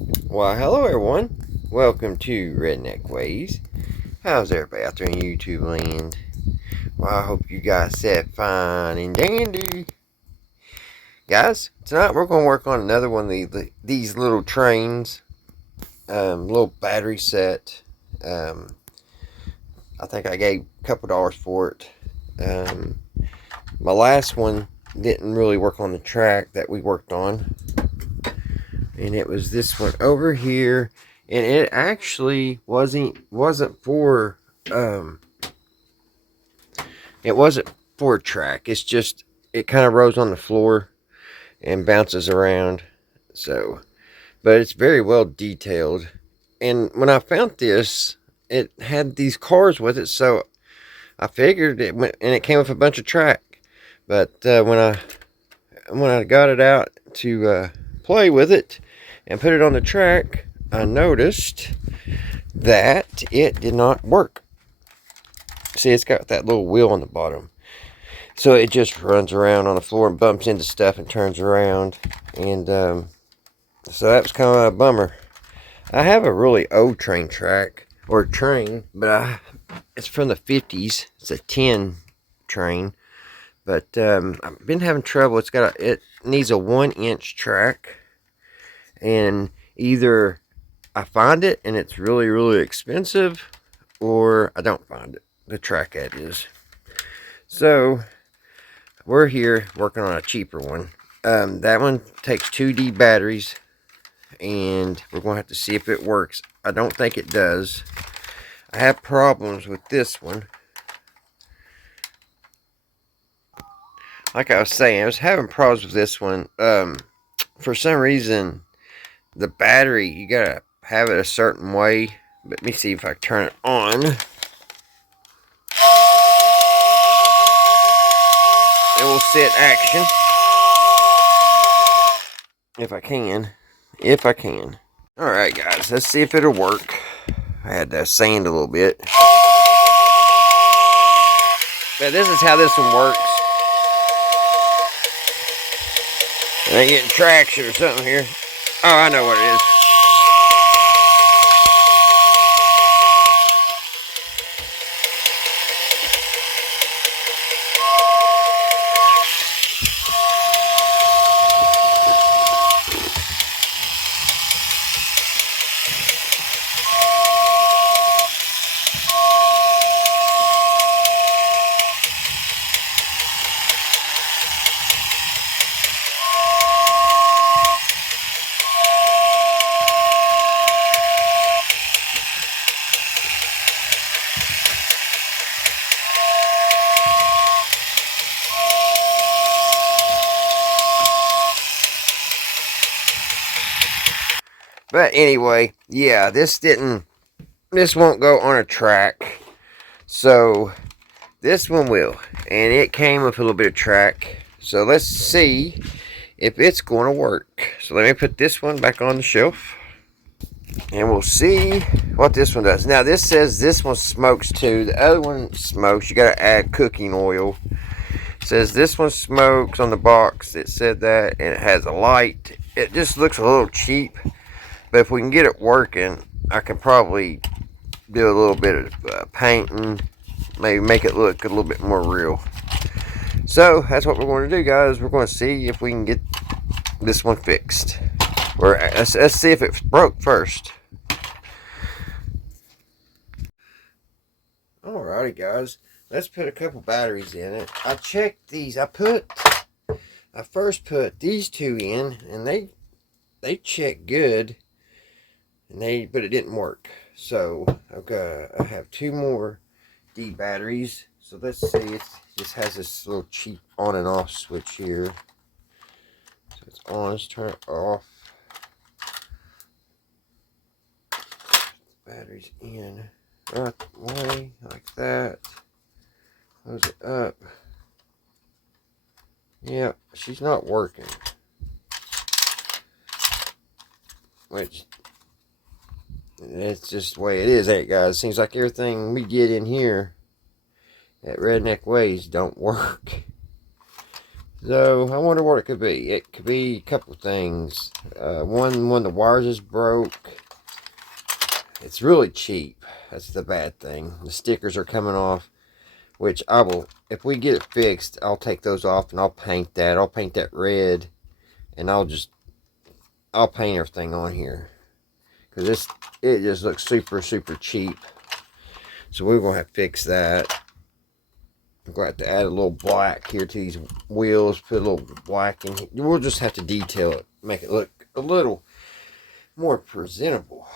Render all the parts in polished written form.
Well, hello everyone. Welcome to Redneck Ways. How's everybody out there in YouTube land? Well, I hope you guys said fine and dandy. Guys, tonight we're going to work on another one of these little trains. Little battery set. Um, I think I gave a couple dollars for it. My last one didn't really work on the track that we worked on. And it was this one over here. And it actually wasn't for it wasn't for a track. It's just it kind of rolls on the floor and bounces around. So, but it's very well detailed. And when I found this, it had these cars with it, so I figured it went, and it came with a bunch of track. But when I got it out to play with it and put it on the track, I noticed that it did not work. See, it's got that little wheel on the bottom. So it just runs around on the floor and bumps into stuff and turns around. And so that was kind of a bummer. I have a really old train track, or train, but it's from the 50s. It's a 10 train. But I've been having trouble. It needs a 1-inch track. And either I find it and it's really, really expensive, or I don't find it. The track that is. So we're here working on a cheaper one. That one takes 2D batteries, and we're going to have to see if it works. I don't think it does. I have problems with this one. Like I was saying, I was having problems with this one. For some reason, the battery, you gotta have it a certain way. Let me see if I can turn it on. It will sit action. If I can. Alright guys, let's see if it'll work. I had to sand a little bit. But this is how this one works. I ain't getting traction or something here. Oh, I know what it is. But anyway, yeah, this won't go on a track. So this one will. And it came with a little bit of track. So let's see if it's going to work. So let me put this one back on the shelf. And we'll see what this one does. Now this says this one smokes too. The other one smokes. You got to add cooking oil. It says this one smokes on the box. It said that. And it has a light. It just looks a little cheap. But if we can get it working, I can probably do a little bit of painting. Maybe make it look a little bit more real. So, that's what we're going to do, guys. We're going to see if we can get this one fixed. Or let's see if it broke first. Alrighty, guys. Let's put a couple batteries in it. I checked these. I first put these two in, and they checked good. But it didn't work. So I have two more D batteries. So let's see. It just has this little cheap on and off switch here. So it's on. Let's turn it off. Batteries in right way like that. Close it up. Yeah, she's not working. Which, that's just the way it is, ain't it, guys? Seems like everything we get in here at Redneck Ways don't work. So I wonder what it could be. It could be a couple things. One, when the wires is broke, it's really cheap. That's the bad thing. The stickers are coming off, which I will, if we get it fixed, I'll take those off and I'll paint that. I'll paint that red, and I'll paint everything on here. Because it just looks super, super cheap. So we're going to have to fix that. I'm going to have to add a little black here to these wheels. Put a little black in here. We'll just have to detail it. Make it look a little more presentable.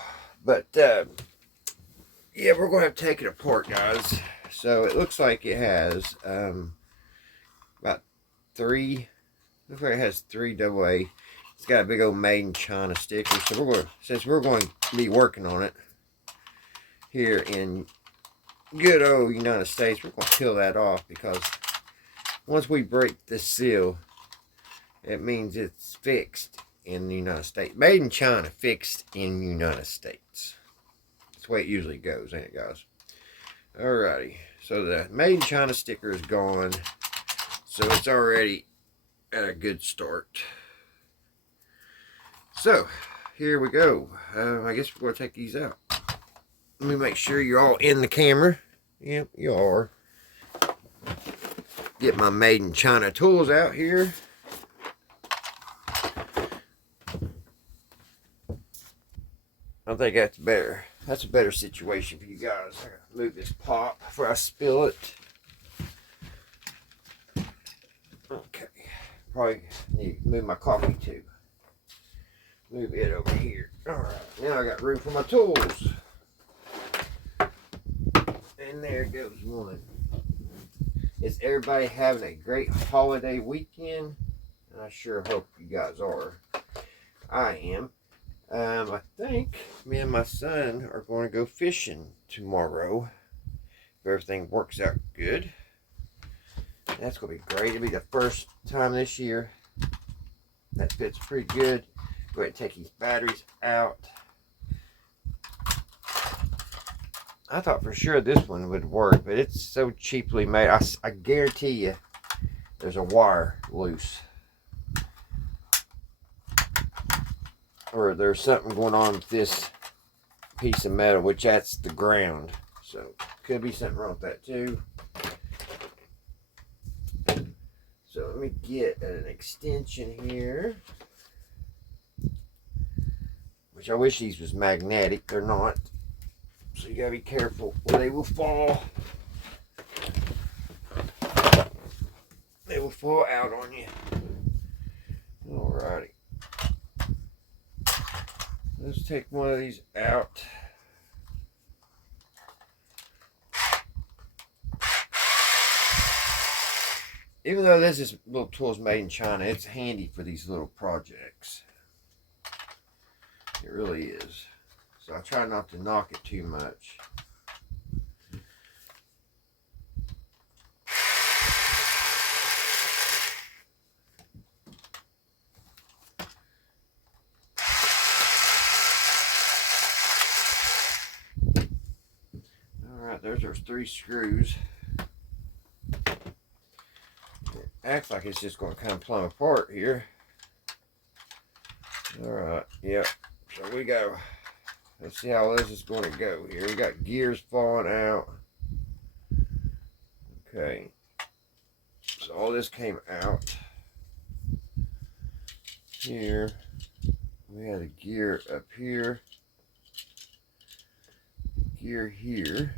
But, yeah, we're going to have to take it apart, guys. So it looks like it has about three. Looks like it has 3 AA. It's got a big old Made in China sticker. So since we're going to be working on it here in good old United States, we're going to peel that off, because once we break this seal, it means it's fixed in the United States. Made in China, fixed in the United States. That's the way it usually goes, ain't it, guys? Alrighty. So the Made in China sticker is gone. So it's already at a good start. So, here we go. I guess we're going to take these out. Let me make sure you're all in the camera. Yep, you are. Get my Made in China tools out here. I think that's better. That's a better situation for you guys. I gotta move this pot before I spill it. Okay. Probably need to move my coffee too. Move it over here. Alright, now I got room for my tools. And there goes one. Is everybody having a great holiday weekend? I sure hope you guys are. I am. I think me and my son are going to go fishing tomorrow. If everything works out good. That's going to be great. It'll be the first time this year. That fits pretty good. Go ahead and take these batteries out. I thought for sure this one would work, but it's so cheaply made. I guarantee you there's a wire loose. Or there's something going on with this piece of metal, which that's the ground. So, could be something wrong with that too. So, let me get an extension here. Which I wish these was magnetic. They're not. So, you gotta be careful or they will fall. They will fall out on you. Alrighty. Let's take one of these out. Even though this is little tools made in China, it's handy for these little projects. It really is. So I try not to knock it too much. Alright, there's our 3 screws. It acts like it's just going to kind of plumb apart here. Alright, yep. So we go. Let's see how this is going to go here. We got gears falling out. Okay. So all this came out. Here. We had a gear up here. Gear here.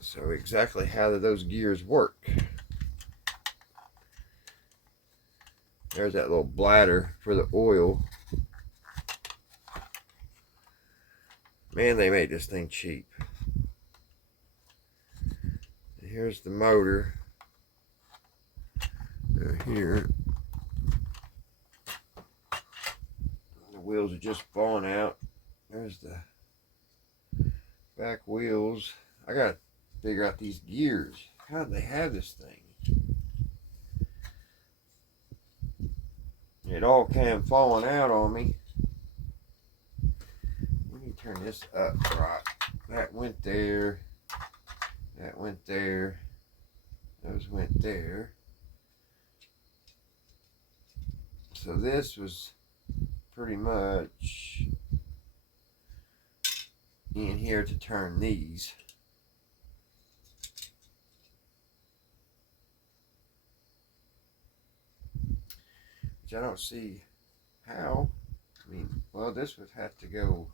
So exactly how do those gears work? There's that little bladder for the oil. Man, they made this thing cheap. And here's the motor. Here. The wheels are just falling out. There's the back wheels. I gotta figure out these gears. How do they have this thing? It all came falling out on me. Let me turn this up right. That went there. That went there. those went there. So this was pretty much in here to turn these. Which I don't see how. I mean, well, this would have to go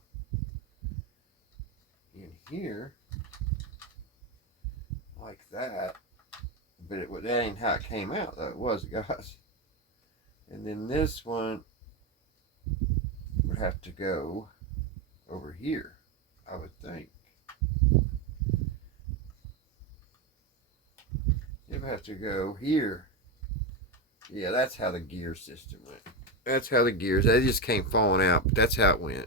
in here like that. But that ain't how it came out, though. It was, guys. And then this one would have to go over here, I would think. It would have to go here. Yeah, that's how the gear system went. That's how the gears, they just came falling out, but that's how it went.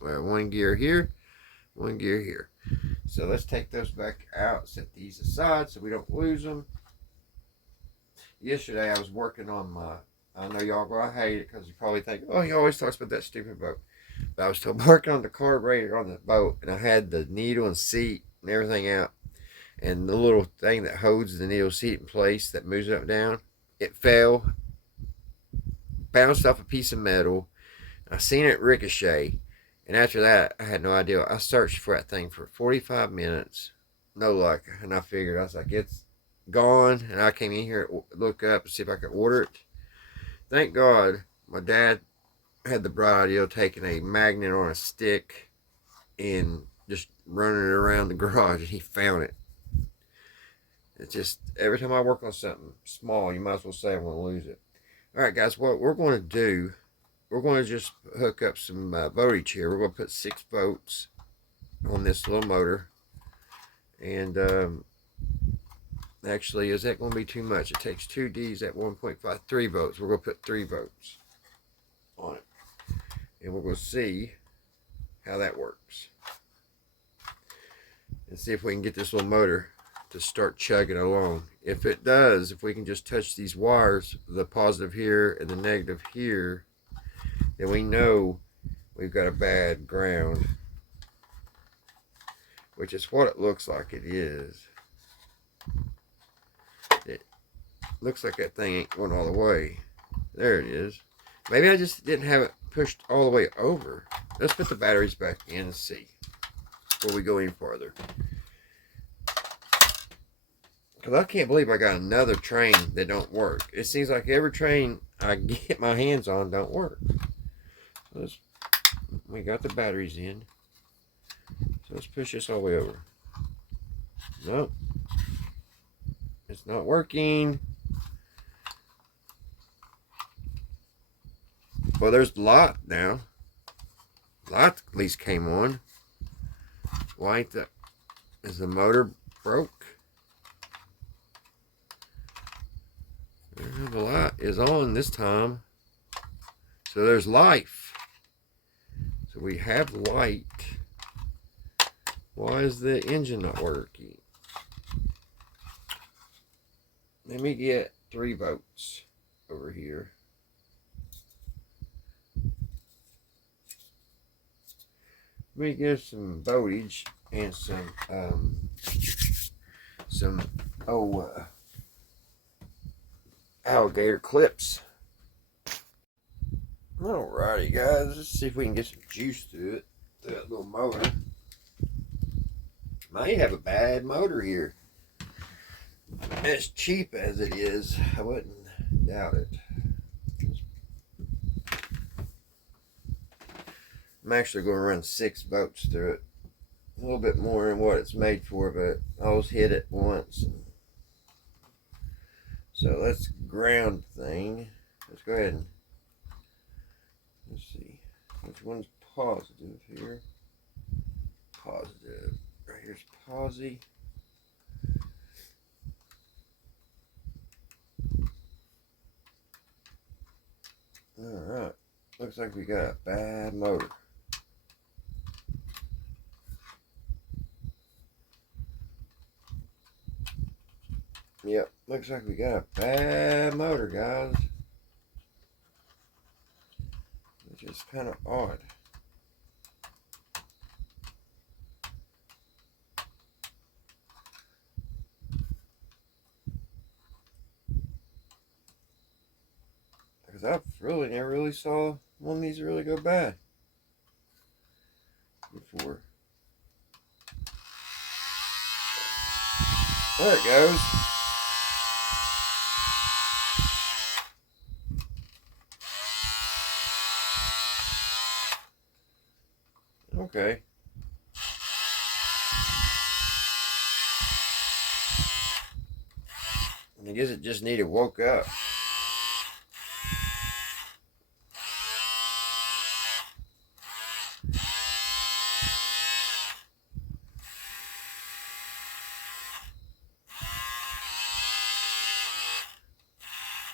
Well, one gear here, one gear here. So let's take those back out, set these aside so we don't lose them. Yesterday I was working on my, I know y'all gonna hate it because you probably think, oh, he always talks about that stupid boat. But I was still working on the carburetor on the boat, and I had the needle and seat and everything out. And the little thing that holds the needle seat in place that moves it up and down, it fell, bounced off a piece of metal. I seen it ricochet, and after that, I had no idea. I searched for that thing for 45 minutes, no luck. And I figured, I was like, it's gone. And I came in here to look up and see if I could order it. Thank God, my dad had the bright idea of taking a magnet on a stick and just running it around the garage, and he found it. It's just, every time I work on something small, you might as well say I'm going to lose it. Alright guys, what we're going to do, we're going to just hook up some voltage here. We're going to put 6 volts on this little motor. And actually, is that going to be too much? It takes 2 Ds at 1.5, 3 volts. We're going to put 3 volts on it. And we're going to see how that works. And see if we can get this little motor to start chugging along. If it does, if we can just touch these wires, the positive here and the negative here, then we know we've got a bad ground, which is what it looks like it is. It looks like that thing ain't going all the way. There it is. Maybe I just didn't have it pushed all the way over. Let's put the batteries back in and see before we go any farther. Because I can't believe I got another train that don't work. It seems like every train I get my hands on don't work. We got the batteries in. So let's push this all the way over. Nope. It's not working. Well, there's the light now. Light at least came on. Why ain't the... Is the motor broke? The light is on this time. So there's life. So we have light. Why is the engine not working? Let me get 3 volts over here. Let me get some voltage and some alligator clips. Alrighty guys, let's see if we can get some juice through it, through that little motor. Might have a bad motor here. As cheap as it is, I wouldn't doubt it. I'm actually going to run 6 volts through it. A little bit more than what it's made for, but I always hit it once. So let's ground thing. Let's go ahead and let's see which one's positive here. Positive. Right here's posi. Alright. Looks like we got a bad motor. Yep, looks like we got a bad motor, guys. Which is kind of odd. because I've really never really saw one of these really go bad before. There it goes. Okay. I guess it just needed woke up.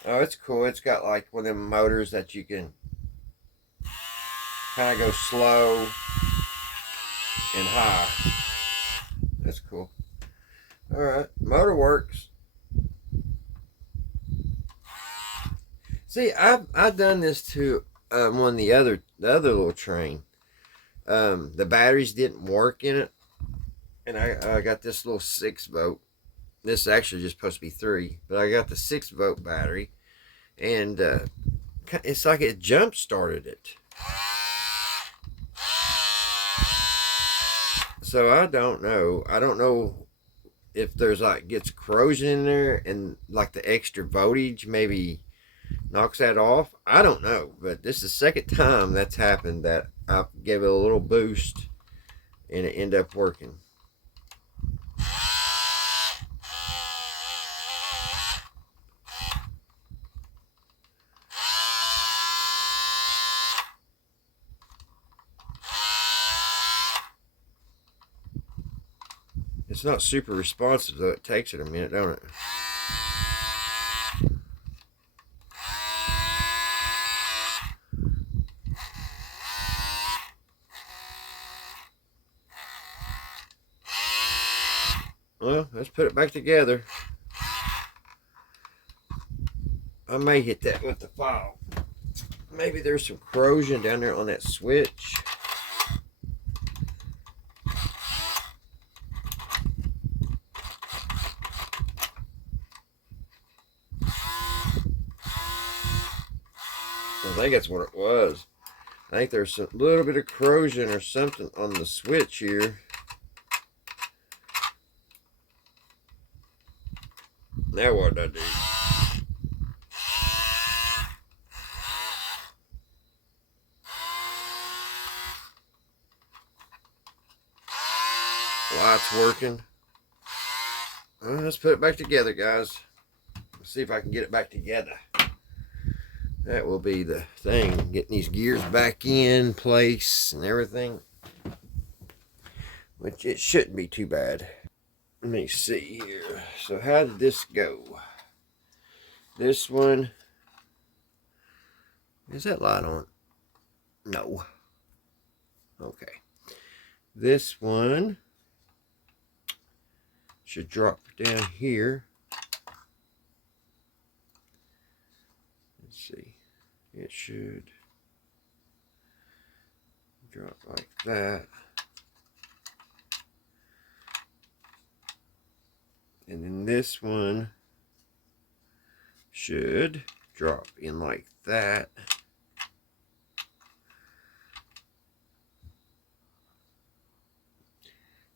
Oh, it's cool. It's got like one of them motors that you can kind of go slow and high. That's cool. All right, motor works. See, I've done this to one of the other little train. The batteries didn't work in it, and I got this little 6 volt. This is actually just supposed to be 3, but I got the 6 volt battery, and it's like it jump started it. So I don't know. I don't know if there's like gets corrosion in there, and like the extra voltage maybe knocks that off. I don't know, but this is the second time that's happened that I gave it a little boost and it ended up working. It's not super responsive though. It takes it a minute, don't it? Well, let's put it back together. I may hit that with the file. Maybe there's some corrosion down there on that switch. I think that's what it was. I think there's a little bit of corrosion or something on the switch here. Now what did I do? Light's working. Well, let's put it back together, guys. Let's see if I can get it back together. That will be the thing, getting these gears back in place and everything, which it shouldn't be too bad. Let me see here. So how did this go? This one, is that light on? No. Okay. This one should drop down here. Let's see. It should drop like that. And then this one should drop in like that.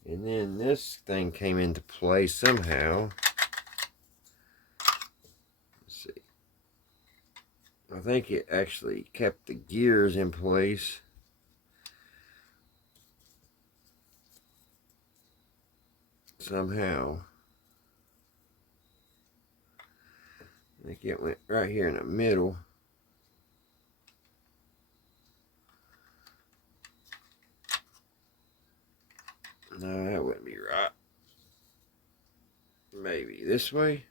And then this thing came into play somehow. Let's see. I think it actually kept the gears in place. Somehow. I think it went right here in the middle. No, that wouldn't be right. Maybe this way.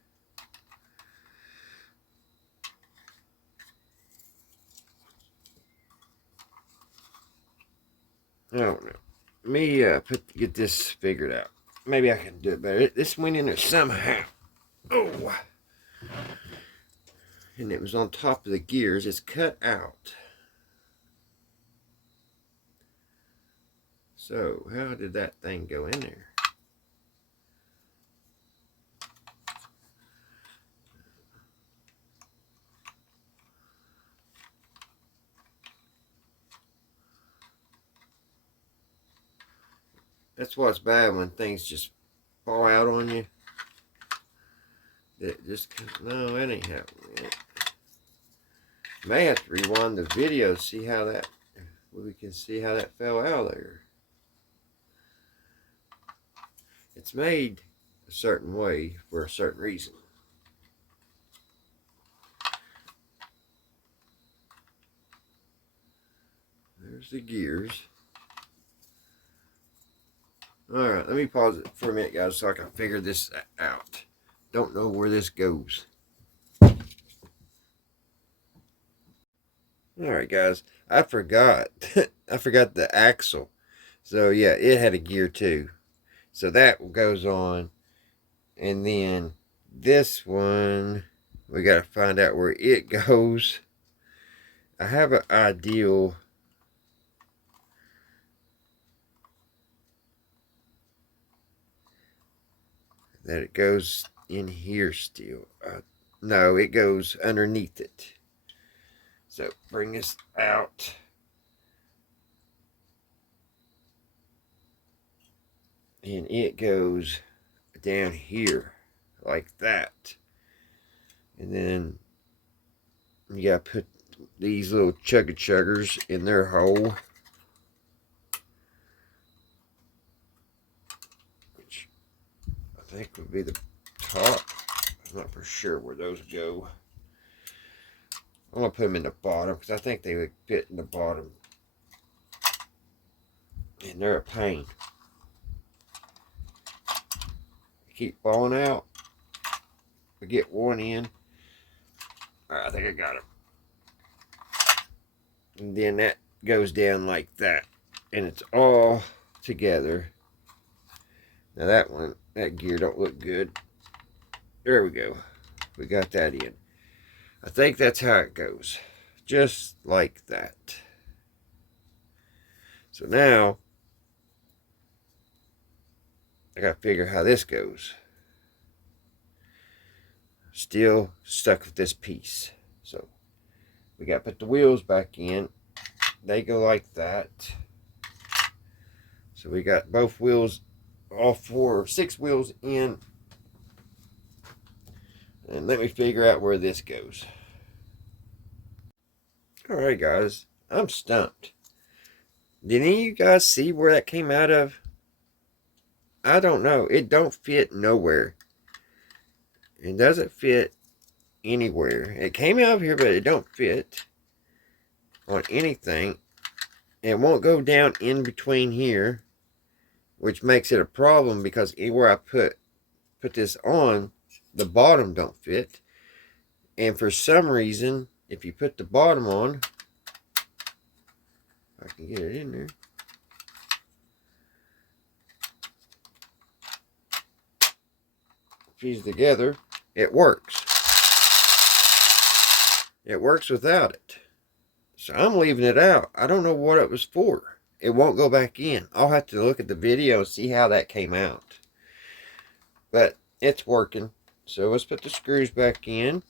I don't know. Let me get this figured out. Maybe I can do it better. This went in there somehow. Oh. And it was on top of the gears. It's cut out. So, how did that thing go in there? That's what's bad when things just fall out on you. It just, no, it ain't happening yet. May have to rewind the video, see how that, we can see how that fell out there. It's made a certain way for a certain reason. There's the gears. Alright, let me pause it for a minute, guys, so I can figure this out. Don't know where this goes. Alright, guys, I forgot. I forgot the axle. So, yeah, it had a gear too. So that goes on. And then this one, we got to find out where it goes. I have an ideal. That it goes in here still. No, it goes underneath it. So bring this out. And it goes down here like that. And then you gotta put these little chuggers in their hole. Which I think would be the top. I'm not for sure where those go. I'm going to put them in the bottom because I think they would fit in the bottom. And they're a pain. Keep falling out. We get one in. Alright, I think I got it. And then that goes down like that. And it's all together. Now that one, that gear don't look good. There we go. We got that in. I think that's how it goes. Just like that. So now, I gotta figure how this goes. Still stuck with this piece. So, we gotta put the wheels back in. They go like that. So we got both wheels, all 6 wheels in. And let me figure out where this goes. Alright guys, I'm stumped. Did any of you guys see where that came out of? I don't know. It don't fit nowhere. It doesn't fit anywhere. It came out of here, but it don't fit on anything. It won't go down in between here, which makes it a problem because anywhere I put this on, the bottom don't fit. And for some reason, if you put the bottom on, I can get it in there. Fuse together, it works. It works without it. So I'm leaving it out. I don't know what it was for. It won't go back in. I'll have to look at the video and see how that came out. But it's working. So let's put the screws back in.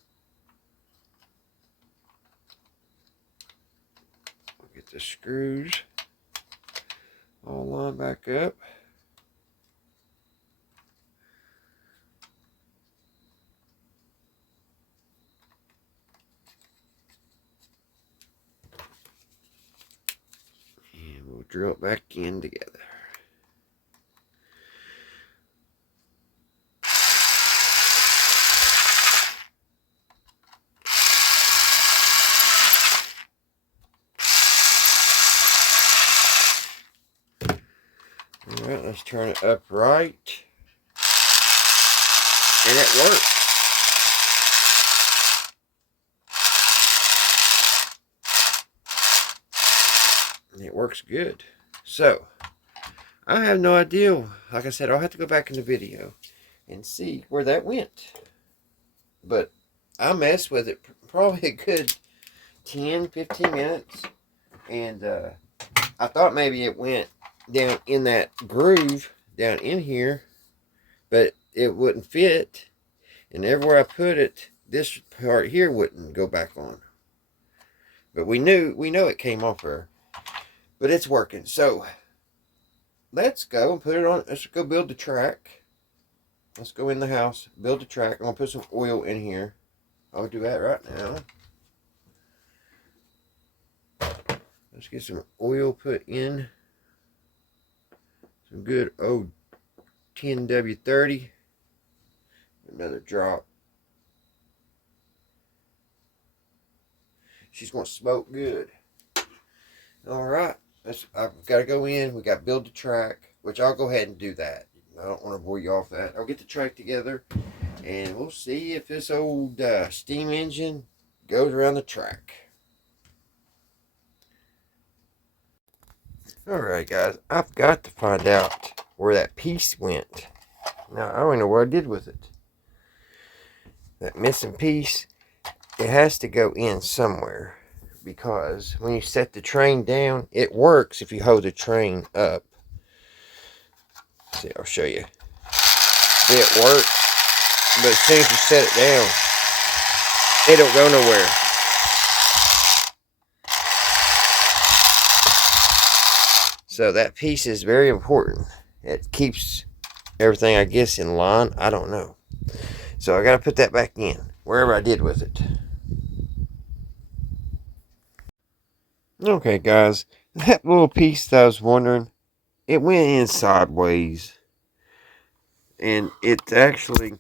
Get the screws all lined back up. And we'll drill it back in together. Alright, let's turn it upright. And it works. And it works good. So, I have no idea. Like I said, I'll have to go back in the video and see where that went. But I messed with it probably a good 10-15 minutes. And I thought maybe it went down in that groove down in here, but it wouldn't fit, and everywhere I put it, this part here wouldn't go back on. But we know it came off her, but it's working. So let's go and put it on. Let's go build the track. Let's go in the house, build the track. I'm going to put some oil in here. I'll do that right now. Let's get some oil put in. Some good old 10W30. Another drop. She's going to smoke good. Alright. I've got to go in. We got to build the track, which I'll go ahead and do that. I don't want to bore you off that. I'll get the track together, and we'll see if this old steam engine goes around the track. Alright guys, I've got to find out where that piece went. Now, I don't know what I did with it. That missing piece, it has to go in somewhere. Because when you set the train down, it works if you hold the train up. See, I'll show you. It works, but as soon as you set it down, it don't go nowhere. So that piece is very important. It keeps everything, I guess, in line. I don't know. So I got to put that back in, wherever I did with it. Okay, guys. That little piece that I was wondering, it went in sideways. And it's actually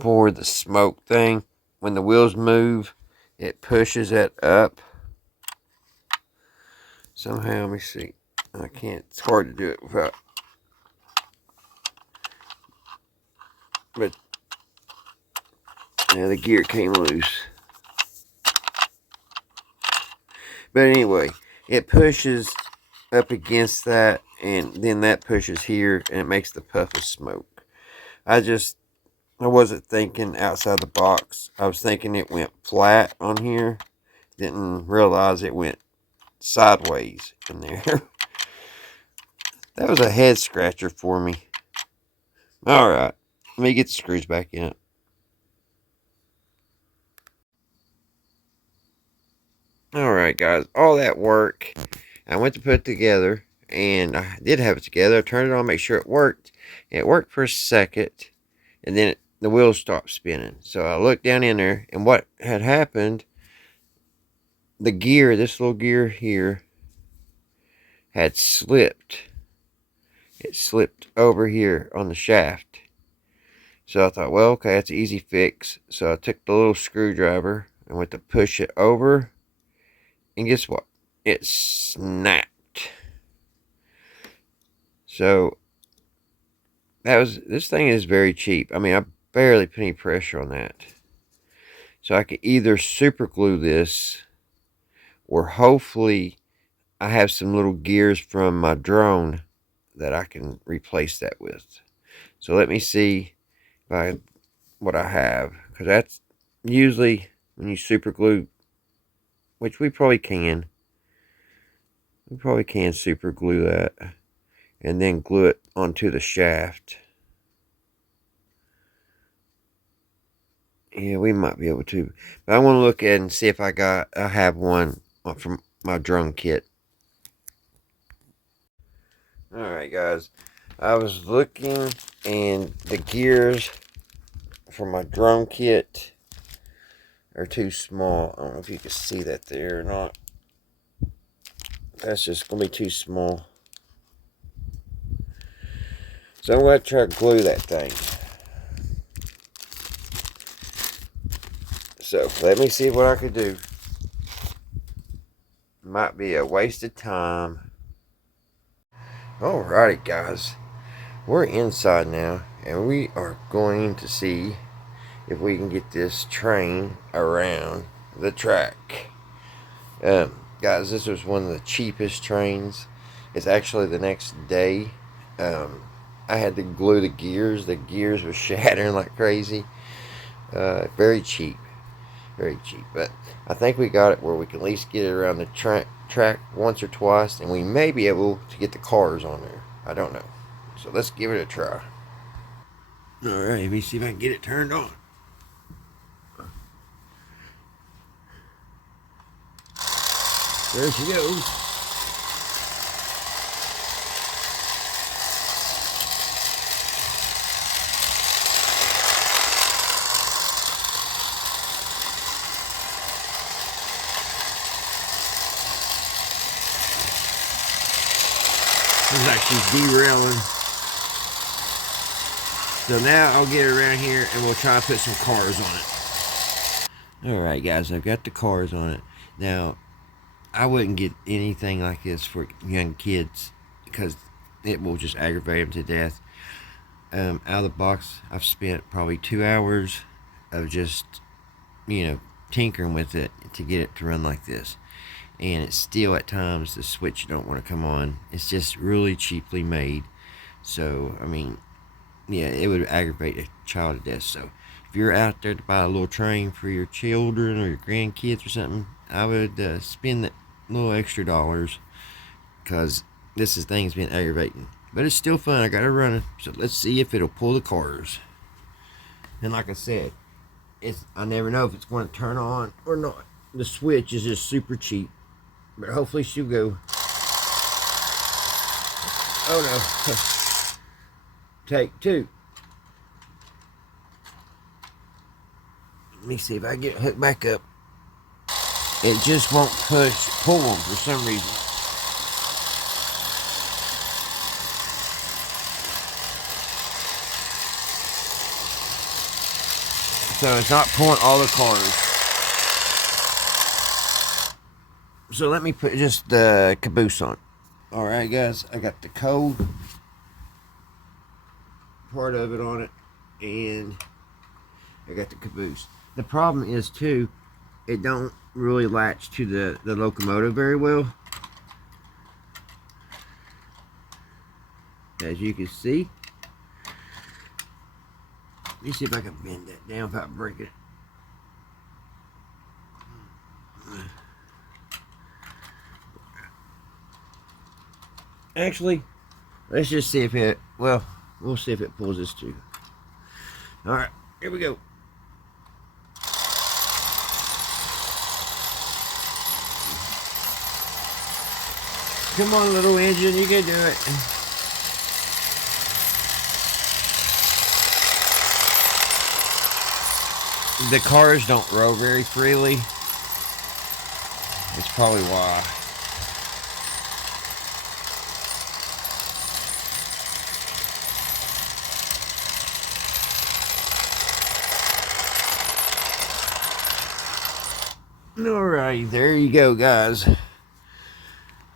for the smoke thing. When the wheels move, it pushes it up. Somehow, let me see. I can't, it's hard to do it without. But, yeah, the gear came loose. But anyway, it pushes up against that, and then that pushes here, and it makes the puff of smoke. I wasn't thinking outside the box. I was thinking it went flat on here. Didn't realize it went sideways in there. That was a head scratcher for me. Alright, let me get the screws back in it. Alright guys, all that work, I went to put it together, and I did have it together. I turned it on, make sure it worked. It worked for a second, and then the wheels stopped spinning. So I looked down in there, and what had happened, the gear, this little gear here, had slipped. It slipped over here on the shaft. So I thought, well, okay, that's an easy fix. So I took the little screwdriver and went to push it over. And guess what? It snapped. So this thing is very cheap. I mean, I barely put any pressure on that. So I could either super glue this, or hopefully I have some little gears from my drone that I can replace that with. So let me see what I have, because that's usually when you super glue, which we probably can super glue that and then glue it onto the shaft. Yeah, we might be able to, but I want to look at and see if I have one from my drone kit. Alright guys, I was looking, and the gears for my drone kit are too small. I don't know if you can see that there or not. That's just going to be too small. So I'm going to try to glue that thing. So let me see what I could do. Might be a waste of time. Alrighty guys, we're inside now, and we are going to see if we can get this train around the track. Guys, this was one of the cheapest trains. It's actually the next day. I had to glue the gears. The gears were shattering like crazy. Very cheap. Very cheap. But I think we got it where we can at least get it around the track once or twice, and we may be able to get the cars on there. I don't know. So let's give it a try. Alright, let me see if I can get it turned on. There she goes. like she's derailing. So now I'll get it around here and we'll try to put some cars on it. Alright guys, I've got the cars on it. Now, I wouldn't get anything like this for young kids because it will just aggravate them to death. Out of the box, I've spent probably 2 hours of just, tinkering with it to get it to run like this. And it's still at times the switch don't want to come on. It's just really cheaply made. So, I mean, yeah, it would aggravate a child to death. So, if you're out there to buy a little train for your children or your grandkids or something, I would spend that little extra dollars because thing's been aggravating. But it's still fun. I got it running. So let's see if it'll pull the cars. And like I said, I never know if it's going to turn on or not. The switch is just super cheap. But hopefully she'll go. Oh no. Take two. Let me see if I get it hooked back up. It just won't pull them for some reason. So it's not pulling all the cars. So let me put just the caboose on. Alright guys, I got the code part of it on it, and I got the caboose. The problem is too, it don't really latch to the locomotive very well, as you can see. Let me see if I can bend that down without breaking it. Actually, let's just see if we'll see if it pulls this too. Alright, here we go. Come on, little engine, you can do it. The cars don't roll very freely. It's probably why. Alrighty, there you go, guys.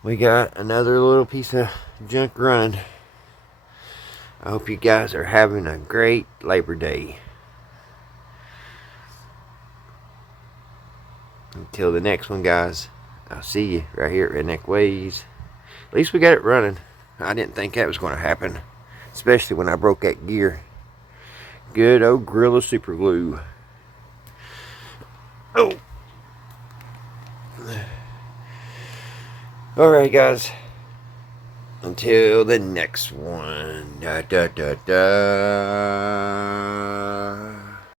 We got another little piece of junk running. I hope you guys are having a great Labor Day. Until the next one, guys, I'll see you right here at Redneck Ways. At least we got it running. I didn't think that was going to happen, especially when I broke that gear. Good old Gorilla Super Glue. Oh! Alright, guys. Until the next one. Da da da da.